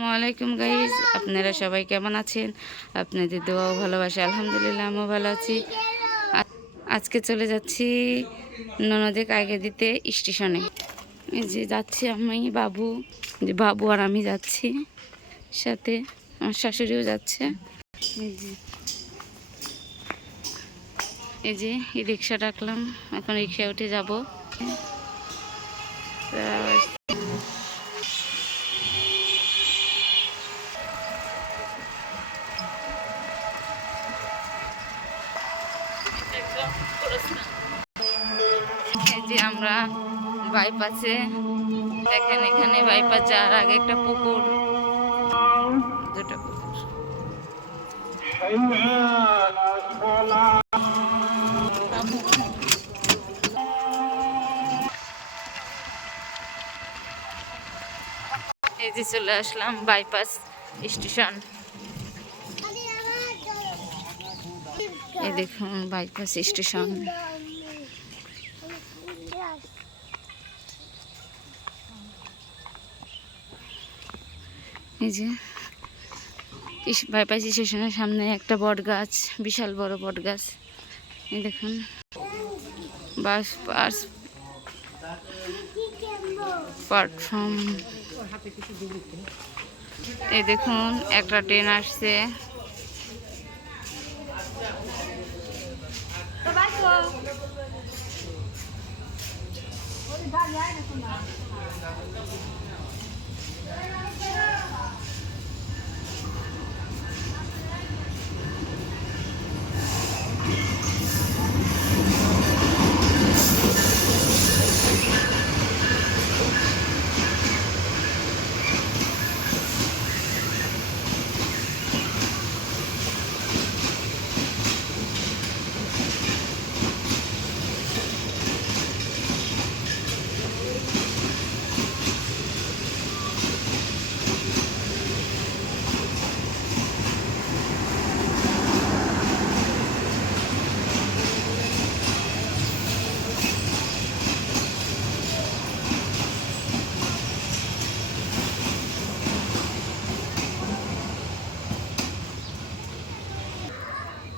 আসসালামাইকুম গাইজ, আপনারা সবাই কেমন আছেন? আপনাদের দোয়া ও ভালোবাসা আলহামদুলিল্লাহ আমিও ভালো আছি। আজকে চলে যাচ্ছি ননদে কায়গে দিতে স্টেশনে। এই যে যাচ্ছি আমি, বাবু আর আমি যাচ্ছি, সাথে আমার শাশুড়িও যাচ্ছে। এই যে রিক্সা ডাকলাম, এখন রিক্সায় উঠে যাব। এই যে আমরা বাইপাসে, দেখেন এখানে বাইপাস যাওয়ার আগে একটা পুকুর, দুটো পুকুর। এই যে চলে আসলাম বাইপাস স্টেশন। এই দেখুন বাইপাস স্টেশন। এই যে বাইপাস স্টেশনের সামনে একটা বট গাছ, বিশাল বড় বট গাছ। এই দেখুন বাস প্ল্যাটফর্ম। এই দেখুন একটা ট্রেন আসছে।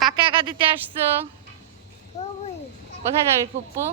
কাকে একা দিতে আসছো? কোথায় যাবি ফুপ্পু?